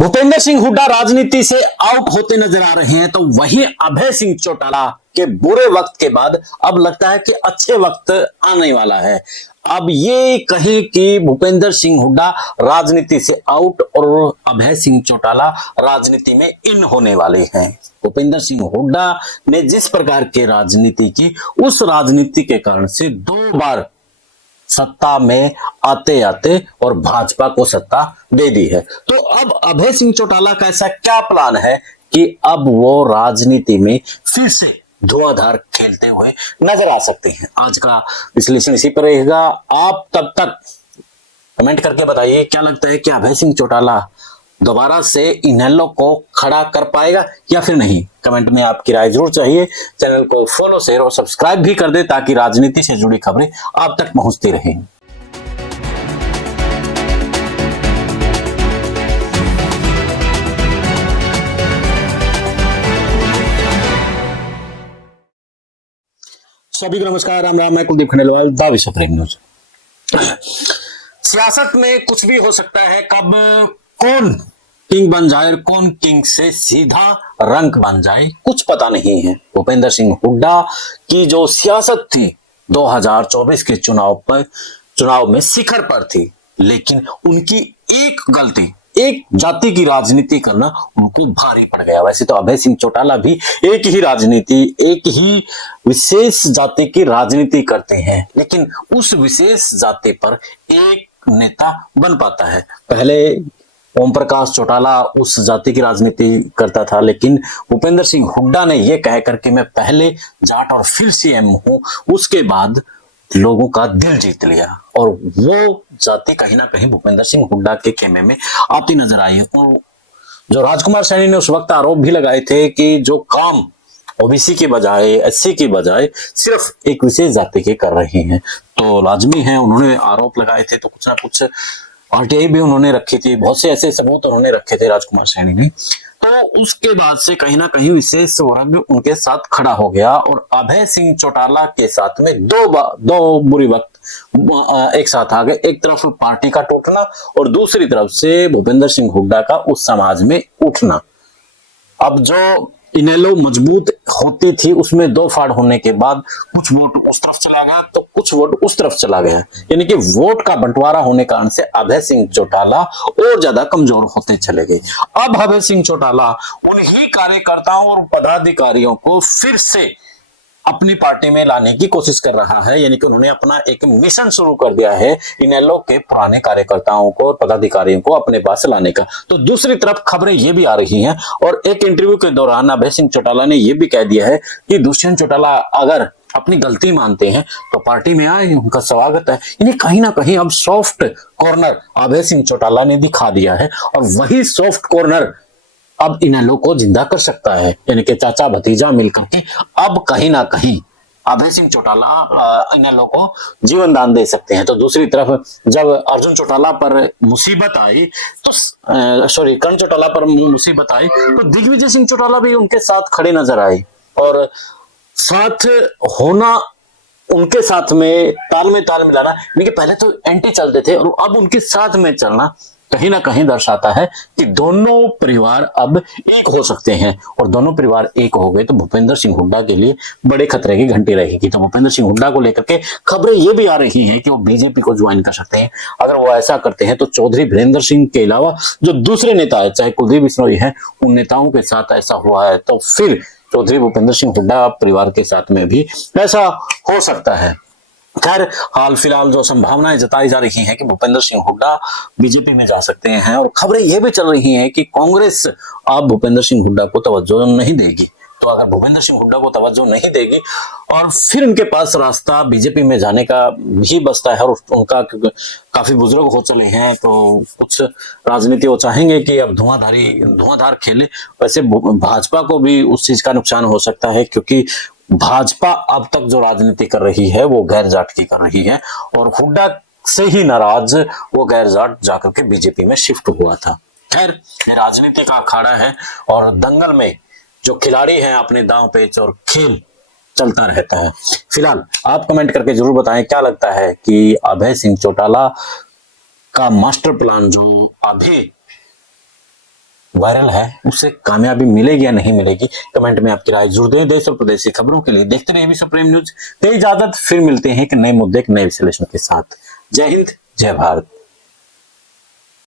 भूपेंद्र सिंह हुड्डा राजनीति से आउट होते नजर आ रहे हैं, तो वहीं अभय सिंह चौटाला के बुरे वक्त के बाद अब लगता है कि अच्छे वक्त आने वाला है। अब ये कहें कि भूपेंद्र सिंह हुड्डा राजनीति से आउट और अभय सिंह चौटाला राजनीति में इन होने वाले हैं। भूपेंद्र सिंह हुड्डा ने जिस प्रकार की राजनीति की, उस राजनीति के कारण से 2 बार सत्ता में आते आते और भाजपा को सत्ता दे दी है। तो अब अभय सिंह चौटाला का ऐसा क्या प्लान है कि अब वो राजनीति में फिर से धुआंधार खेलते हुए नजर आ सकते हैं। आज का विश्लेषण इसी पर रहेगा। आप तब तक कमेंट करके बताइए क्या लगता है कि अभय सिंह चौटाला दोबारा से इनेलो को खड़ा कर पाएगा या फिर नहीं। कमेंट में आपकी राय जरूर चाहिए। चैनल को फॉलो, शेयर और सब्सक्राइब भी कर दे ताकि राजनीति से जुड़ी खबरें आप तक पहुंचती रहें। सभी को नमस्कार, राम राम। मैं कुलदीप खंडेलवाल, द विश्व प्रेम न्यूज। सियासत में कुछ भी हो सकता है। कब कौन किंग बन जाए और कौन किंग से सीधा रंक बन जाए कुछ पता नहीं है। भूपेंद्र सिंह हुड्डा की जो सियासत थी 2024 के चुनाव में शिखर पर थी, लेकिन उनकी एक गलती, एक जाति की राजनीति करना उनको भारी पड़ गया। वैसे तो अभय सिंह चौटाला भी एक ही राजनीति, एक ही विशेष जाति की राजनीति करते हैं, लेकिन उस विशेष जाति पर एक नेता बन पाता है। पहले ओम प्रकाश चौटाला उस जाति की राजनीति करता था, लेकिन भूपेंद्र सिंह हुड्डा ने यह कहकर कि मैं पहले जाट और फिर सीएम हूं, उसके बाद लोगों का दिल जीत लिया और वो जाति कहीं ना कहीं भूपेंद्र सिंह हुड्डा के खेमे में आती नजर आई है। जो राजकुमार सैनी ने उस वक्त आरोप भी लगाए थे कि जो काम ओबीसी की बजाय, एससी की बजाय सिर्फ एक विशेष जाति के कर रहे हैं, तो लाजमी है उन्होंने आरोप लगाए थे तो कुछ ना कुछ आरटीआई भी उन्होंने रखी थी, बहुत से ऐसे सबूत उन्होंने रखे थे राजकुमार सैनी ने। तो उसके बाद से कहीं ना कहीं विशेष वर्ग उनके साथ खड़ा हो गया और अभय सिंह चौटाला के साथ में दो बुरी वक्त एक साथ आ गए। एक तरफ पार्टी का टूटना और दूसरी तरफ से भूपेंद्र सिंह हुड्डा का उस समाज में उठना। अब जो इनेलो मजबूत होती थी उसमें 2 फाड़ होने के बाद कुछ वोट उस तरफ चला गया तो कुछ वोट उस तरफ चला गया, यानी कि वोट का बंटवारा होने के कारण से अभय सिंह चौटाला और ज्यादा कमजोर होते चले गए। अब अभय सिंह चौटाला उन्हीं कार्यकर्ताओं और पदाधिकारियों को फिर से अपनी पार्टी में लाने की कोशिश कर रहा है, यानी कि उन्होंने अपना एक मिशन शुरू कर दिया है इनेलो के पुराने कार्यकर्ताओं को और पदाधिकारियों को अपने पास लाने का। तो दूसरी तरफ खबरें ये भी आ रही हैं और एक इंटरव्यू के दौरान अभय सिंह चौटाला ने यह भी कह दिया है कि दुष्यंत चौटाला अगर अपनी गलती मानते हैं तो पार्टी में आए, उनका स्वागत है। यानी कहीं ना कहीं अब सॉफ्ट कॉर्नर अभय सिंह चौटाला ने दिखा दिया है और वही सॉफ्ट कॉर्नर अब इनेलो को जिंदा कर सकता है, यानी कि चाचा भतीजा मिलकर के अब कहीं ना कहीं अभय सिंह चौटाला इनेलो को जीवन दान दे सकते हैं। तो दूसरी तरफ जब अर्जुन चौटाला पर मुसीबत आई तो कर्ण चौटाला पर मुसीबत आई तो दिग्विजय सिंह चौटाला भी उनके साथ खड़े नजर आए और साथ होना, उनके साथ में ताल मिलाना, यानी कि पहले तो एंटी चलते थे और अब उनके साथ में चलना कहीं ना कहीं दर्शाता है कि दोनों परिवार अब एक हो सकते हैं और दोनों परिवार एक हो गए तो भूपेंद्र सिंह हुड्डा के लिए बड़े खतरे की घंटी रहेगी। तो भूपेंद्र सिंह हुड्डा को लेकर के खबरें ये भी आ रही हैं कि वो बीजेपी को ज्वाइन कर सकते हैं। अगर वो ऐसा करते हैं तो चौधरी वीरेंद्र सिंह के अलावा जो दूसरे नेता है, चाहे कुलदीप बिश्नोई है, उन नेताओं के साथ ऐसा हुआ है तो फिर चौधरी भूपेंद्र सिंह हुड्डा परिवार के साथ में भी ऐसा हो सकता है। खैर, हाल फिलहाल जो संभावनाएं जताई जा रही हैं कि भूपेंद्र सिंह हुड्डा बीजेपी में जा सकते हैं और खबरें यह भी चल रही हैं कि कांग्रेस अब भूपेंद्र सिंह हुड्डा को तवज्जो नहीं देगी। तो अगर भूपेंद्र सिंह हुड्डा को तवज्जो नहीं देगी और फिर उनके पास रास्ता बीजेपी में जाने का भी बचता है और उनका काफी बुजुर्ग हो चले हैं तो कुछ राजनीति वो चाहेंगे कि अब धुआंधार खेले। वैसे भाजपा को भी उस चीज का नुकसान हो सकता है क्योंकि भाजपा अब तक जो राजनीति कर रही है वो गैर जाट की कर रही है और हुड्डा से ही नाराज वो गैर जाट जाकर के बीजेपी में शिफ्ट हुआ था। खैर, राजनीति का अखाड़ा है और दंगल में जो खिलाड़ी हैं अपने दांव पेच और खेल चलता रहता है। फिलहाल आप कमेंट करके जरूर बताएं क्या लगता है कि अभय सिंह चौटाला का मास्टर प्लान जो अभी वायरल है उसे कामयाबी मिलेगी या नहीं मिलेगी, कमेंट में आपकी राय जरूर दें। देश और प्रदेश की खबरों के लिए देखते रहिए विश्व प्रेम न्यूज। दे इजाजत, फिर मिलते हैं एक नए मुद्दे, एक नए विश्लेषण के साथ। जय हिंद, जय भारत।